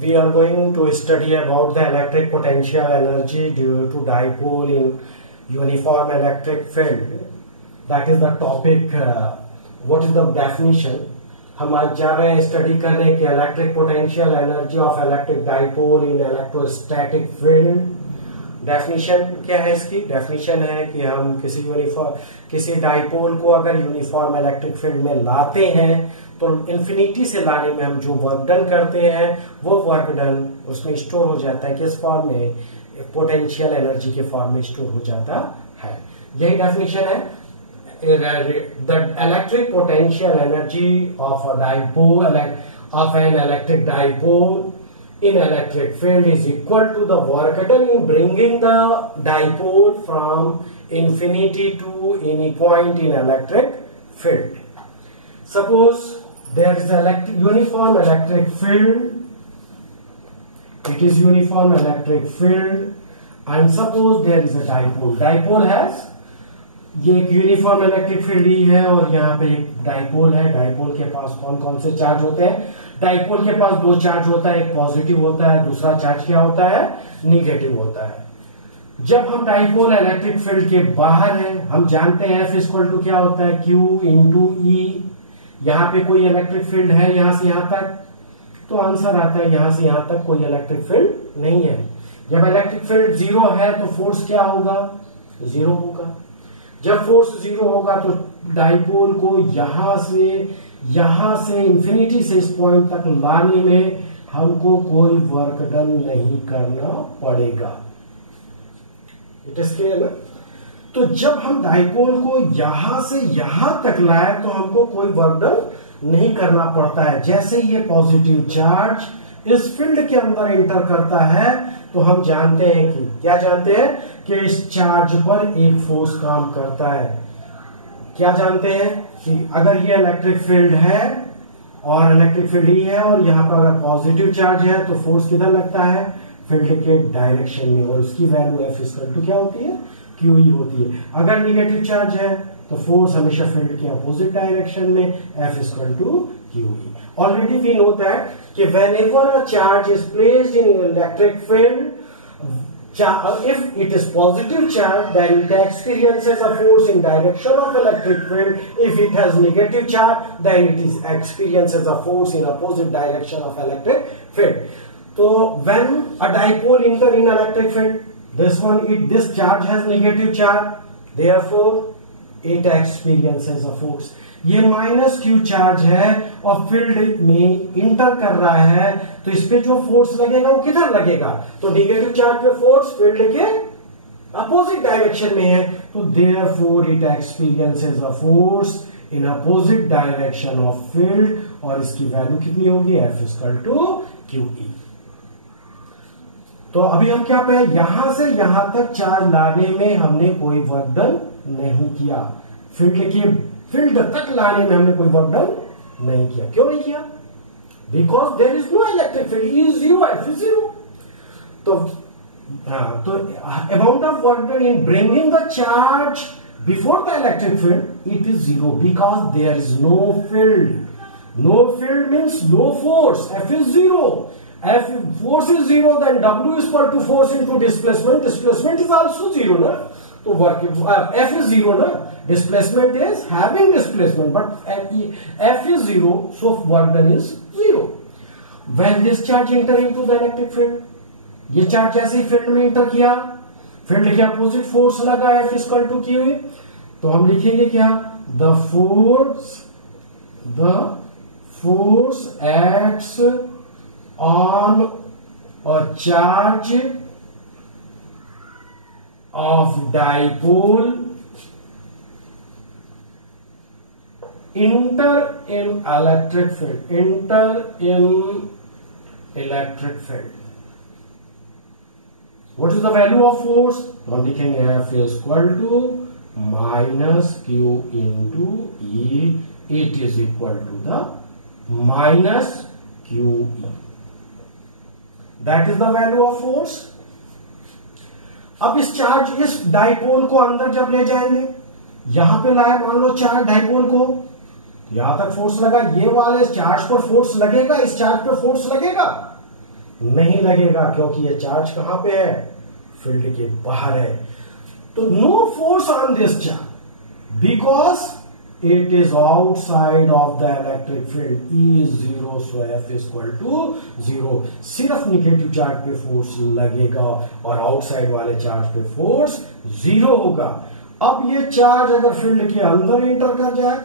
we are going to study about the electric potential energy due to dipole in uniform electric field. That is the topic. What is the definition? हम आज जा रहे हैं स्टडी करने की electric potential energy of electric dipole in electrostatic field. Definition क्या है इसकी? डेफिनेशन है कि हम किसी डाइपोल को अगर यूनिफॉर्म इलेक्ट्रिक फील्ड में लाते हैं तो इन्फिनिटी से लाने में हम जो वर्क डन करते हैं वो वर्क डन उसमें स्टोर हो जाता है. किस फॉर्म में? पोटेंशियल एनर्जी के फॉर्म में स्टोर हो जाता है. यही डेफिनेशन है. The electric potential energy of a dipole of an electric dipole in electric field is equal to the work done in bringing the dipole from infinity to any point in electric field. Suppose there is a uniform electric field. It is uniform electric field, and suppose there is a dipole. Dipole has ये एक uniform electric field ही है और यहाँ पे एक डाइपोल है. डाइपोल के पास कौन कौन से चार्ज होते हैं? डाइपोल के पास दो चार्ज होता है, एक पॉजिटिव होता है, दूसरा चार्ज क्या होता है? निगेटिव होता है. जब हम डाइपोल इलेक्ट्रिक फील्ड के बाहर हैं, हम जानते हैं F इक्वल टू क्या होता है? Q into E. यहाँ पे कोई इलेक्ट्रिक फील्ड है यहां से यहां तक, तो आंसर आता है यहां से यहां तक कोई इलेक्ट्रिक फील्ड नहीं है. जब इलेक्ट्रिक फील्ड जीरो है तो फोर्स क्या होगा? जीरो होगा. जब फोर्स जीरो होगा तो डाइपोल को यहां से इंफिनिटी से इस पॉइंट तक लाने में हमको कोई वर्क डन नहीं करना पड़ेगा. इट इज क्लियर ना? तो जब हम डाइपोल को यहां से यहां तक लाए तो हमको कोई वर्क डन नहीं करना पड़ता है. जैसे ये पॉजिटिव चार्ज इस फील्ड के अंदर इंटर करता है तो हम जानते हैं कि क्या जानते हैं कि इस चार्ज पर एक फोर्स काम करता है. क्या जानते हैं कि अगर ये इलेक्ट्रिक फील्ड है और इलेक्ट्रिक फील्ड ही है और यहाँ पर अगर पॉजिटिव चार्ज है तो फोर्स किधर लगता है? फील्ड के डायरेक्शन में, और इसकी वैल्यू F इक्वल टू क्या होती है? QE होती है. अगर निगेटिव चार्ज है तो फोर्स हमेशा फील्ड के अपोजिट डायरेक्शन में, F equal to QE. Already we know that whenever a charge is placed in electric field, if it is positive charge, then it experiences a force in direction of electric field. If it has negative charge, then it experiences a force in opposite direction of electric field. So when a dipole enter in electric field, this charge has negative charge, therefore it experiences a force. ये minus Q charge है और फील्ड में इंटर कर रहा है तो इस पे जो फोर्स लगेगा वो किधर लगेगा? तो निगेटिव चार्ज पे फोर्स फील्ड के अपोजिट डायरेक्शन में है, तो therefore it experiences a force in opposite direction of field, और इसकी वैल्यू कितनी होगी? F equal to QE. तो अभी हम क्या पे? यहां से यहां तक चार्ज लाने में हमने कोई वर्क डन नहीं किया. फील्ड तक लाने में हमने कोई वर्क डन नहीं किया. क्यों नहीं किया? Because there is no electric field. E is zero, F is zero. तो amount of work done in bringing the charge before the electric field, it is zero because there is no field. No field means no force. F is zero. F force is zero, then W is equal to force into displacement. Displacement is also zero, ना? तो work F is zero, ना? Displacement is having displacement, but F is zero, so work done is zero. When this charge enter into the electric field, ये चार्ज जैसे ही फील्ड में इंटर किया, फील्ड के opposite force लगा F equal to Q, तो हम लिखेंगे क्या? The force acts on a charge of dipole enter in electric field. What is the value of force? हम लिखेंगे F is equal to minus Q into E. It is equal to the minus QE. That is the value of force. अब इस चार्ज इस डाइपोल को अंदर जब ले जाएंगे, यहां पे लाए मान लो चार्ज डाइपोल को, यहां तक फोर्स लगा, ये वाले चार्ज पर फोर्स लगेगा, इस चार्ज पर फोर्स लगेगा? नहीं लगेगा, क्योंकि ये चार्ज कहां पे है, फील्ड के बाहर है। तो no force on this charge because it is outside of the electric field, E is 0, so F equal to 0। सिर्फ निगेटिव चार्ज पे फोर्स लगेगा और आउटसाइड वाले चार्ज पे फोर्स 0 होगा। अब ये चार्ज अगर फील्ड के अंदर इंटर कर जाए,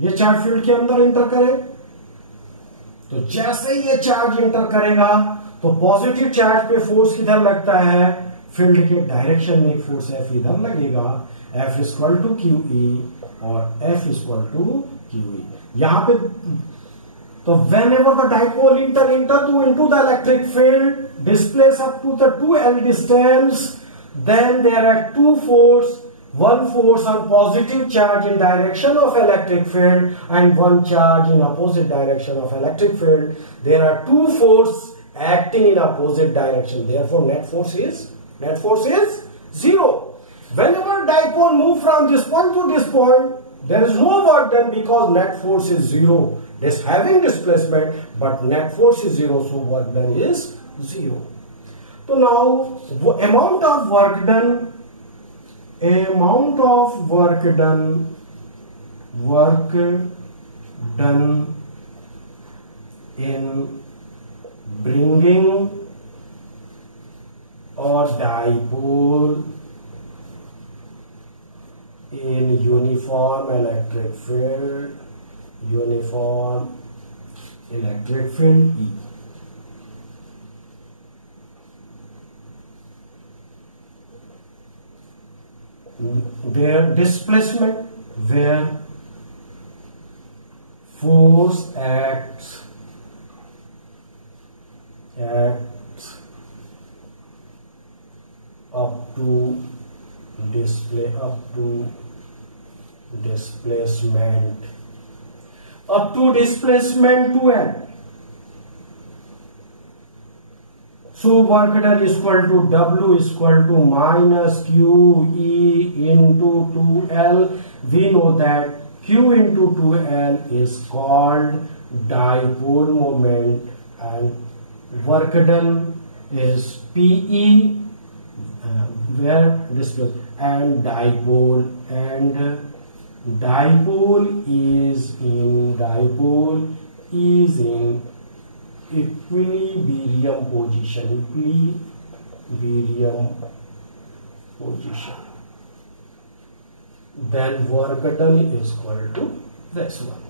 ये चार्ज फील्ड के अंदर इंटर करे, तो जैसे ही ये चार्ज इंटर करेगा तो पॉजिटिव चार्ज पे फोर्स किधर लगता है, फील्ड के डायरेक्शन में एक फोर्स एफ इधर लगेगा, F equal to Q E और F equal to Q E. यहां पे तो whenever the dipole enter into the electric field displace up to the 2L distance, then there are two force, one force on positive charge in direction of electric field and one charge in opposite direction of electric field. There are two force acting in opposite direction, therefore net force is 0. Whenever dipole move from this point to this point, there is no work done because net force is 0. This having displacement, but net force is 0, so work done is 0. So now amount of work done in bringing a dipole in uniform electric field E. Their displacement where force acts up to displacement 2L. So work done is equal to W is equal to minus QE into 2L. We know that Q into 2L is called dipole moment and work done is PE where displacement and dipole is in equilibrium position. Then work done is equal to this one.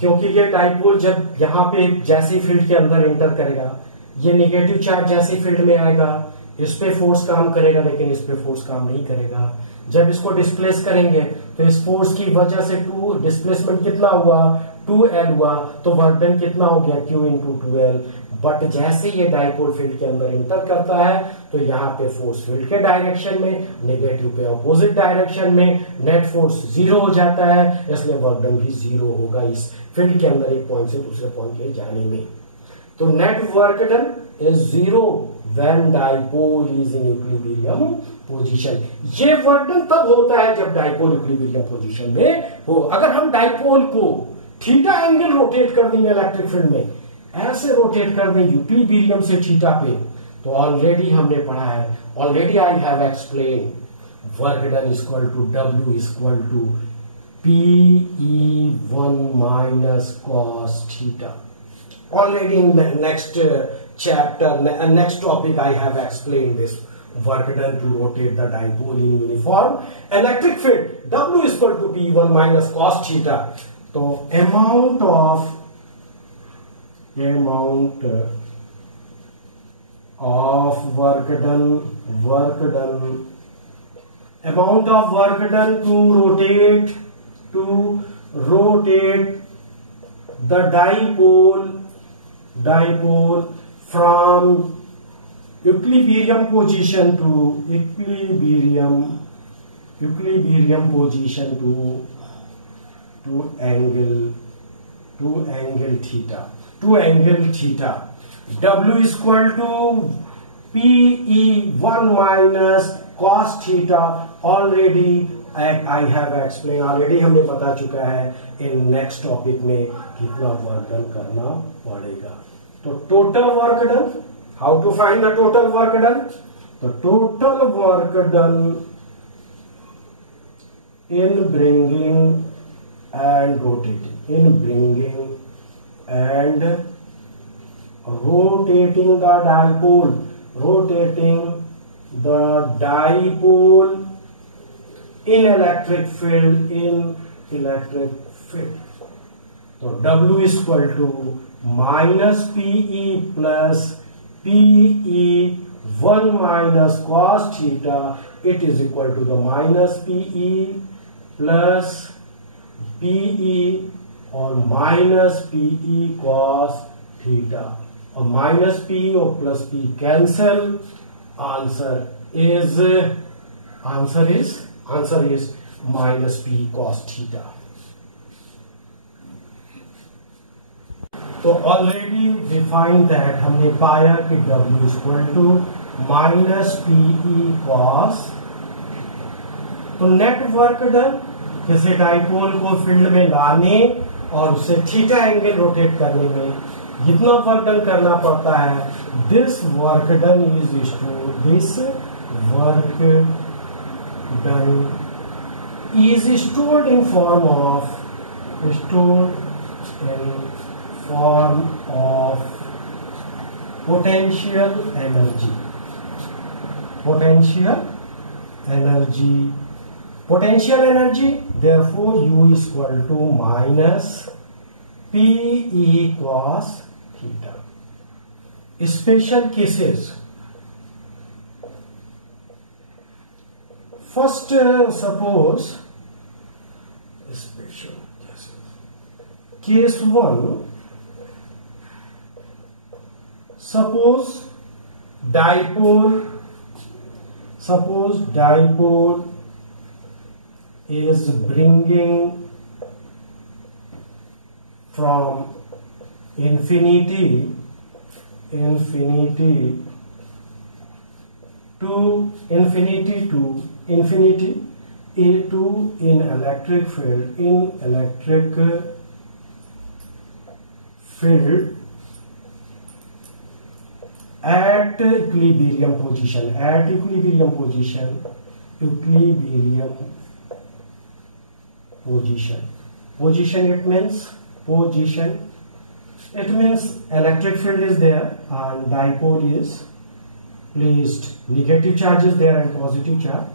क्योंकि ये डाइपोल जब यहाँ पे जैसे फील्ड के अंदर इंटर करेगा, ये नेगेटिव चार्ज जैसे फील्ड में आएगा, इस पे फोर्स काम करेगा लेकिन इस पे फोर्स काम नहीं करेगा। जब इसको डिस्प्लेस करेंगे तो इस फोर्स की वजह से डिस्प्लेसमेंट कितना हुआ, 2L हुआ, तो वर्क डन कितना हो गया, Q into 2L। बट जैसे ये डाइपोल फील्ड के अंदर इंटर करता है तो यहाँ पे फोर्स फील्ड के डायरेक्शन में, नेगेटिव पे अपोजिट डायरेक्शन में, नेट फोर्स 0 हो जाता है, इसलिए वर्क डन भी 0 होगा इस फील्ड के अंदर एक पॉइंट से दूसरे पॉइंट ले जाने में। तो net work done is 0 when dipole is in equilibrium position. ये वर्क डन तब होता है जब डाइपोल इक्विलिब्रियम पोजीशन में हो। अगर हम डाइपोल को थीटा एंगल रोटेट कर देंगे इलेक्ट्रिक फील्ड में, ऐसे रोटेट कर दें इक्विलिब्रियम से थीटा पे, तो ऑलरेडी हमने पढ़ा है, already I have explain work done equal to W equal to PE1 minus cos theta. Already in the next chapter, next topic, I have explained this work done to rotate the dipole in uniform electric field. W is equal to PE1 minus cos theta. So amount of work done to rotate the dipole from equilibrium position to angle theta. W is equal to PE1 minus cos theta. Already I have explain already, हमने बता चुका है in next topic में कितना work done करना पड़ेगा। तो total work done, how to find the total work done? The total work done in bringing and rotating, in bringing and rotating the dipole, rotating the dipole in electric field, in electric field. So W is equal to minus PE plus PE 1 minus cos theta. It is equal to the minus PE plus PE or minus PE cos theta. और minus P और plus P cancel, answer is minus P cos theta. तो already we find that, हमने पाया कि W is equal to minus PE cos. तो net work done किसी dipole को field में लाने और उसे थीटा एंगल रोटेट करने में जितना वर्क डन करना पड़ता है, this work done is stored in form of potential energy, therefore U is equal to minus PE cos theta. Special cases. First, suppose special cases. Case 1. Suppose dipole is bringing from infinity to infinity in electric field at equilibrium position. It means electric field is there and dipole is placed, negative charge is there and positive charge.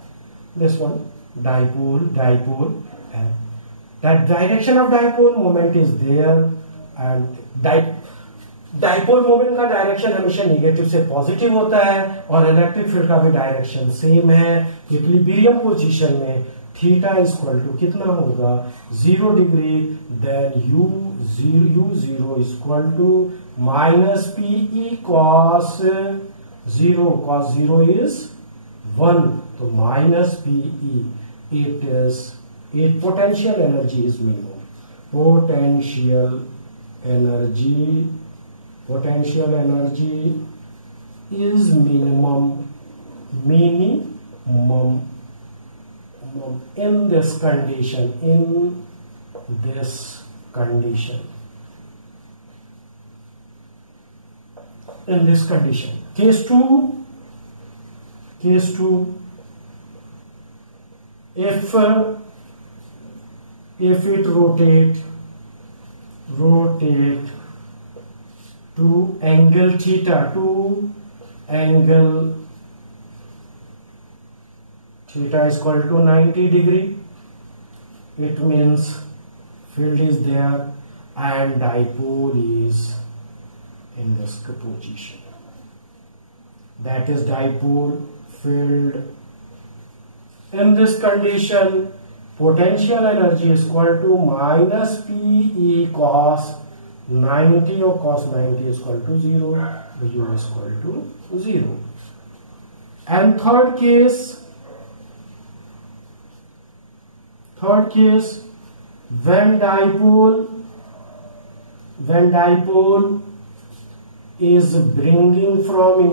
This one dipole, and that direction of dipole moment is there, and dipole moment का direction हमेशा negative से positive होता है और electric field का भी direction same है। Equilibrium position में थीटा इज इक्वल टू कितना होगा 0 डिग्री, then u zero is equal to minus PE cos 0 is 1, तो minus PE it potential energy is minimum, potential energy is minimum in this condition. Case 2, if it rotate to angle theta, theta is equal to 90 degree, it means field is there and dipole is in this position. That is dipole field. In this condition, potential energy is equal to minus PE cos 90 or cos 90 is equal to 0, U is equal to 0. And third case, when dipole is bringing from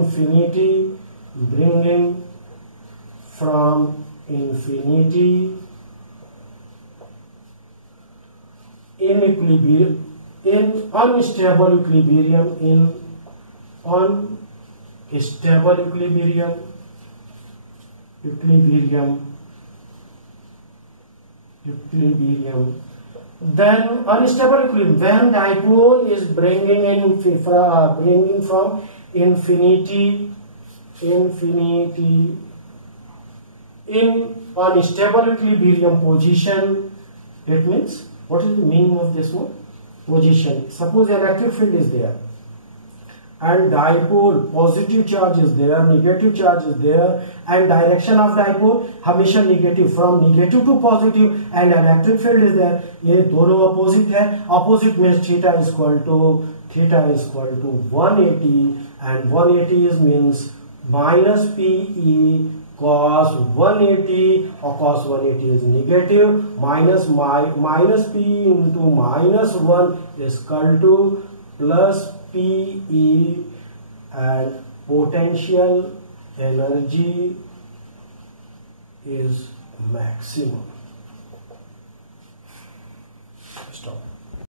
infinity in equilibrium, in unstable equilibrium, in unstable equilibrium, then unstable equilibrium, when dipole is bringing from infinity in unstable equilibrium position. It means, what is the meaning of this one? Position. Suppose electric field is there and dipole, positive charge is there, negative charge is there, and direction of dipole हमेशा negative, from negative to positive, and electric field is there. ये दोनों opposite है. Opposite means theta is equal to 180, and 180 is means minus PE cos 180, or cos 180 is negative, minus PE into minus 1 is equal to plus PE, and potential energy is maximum.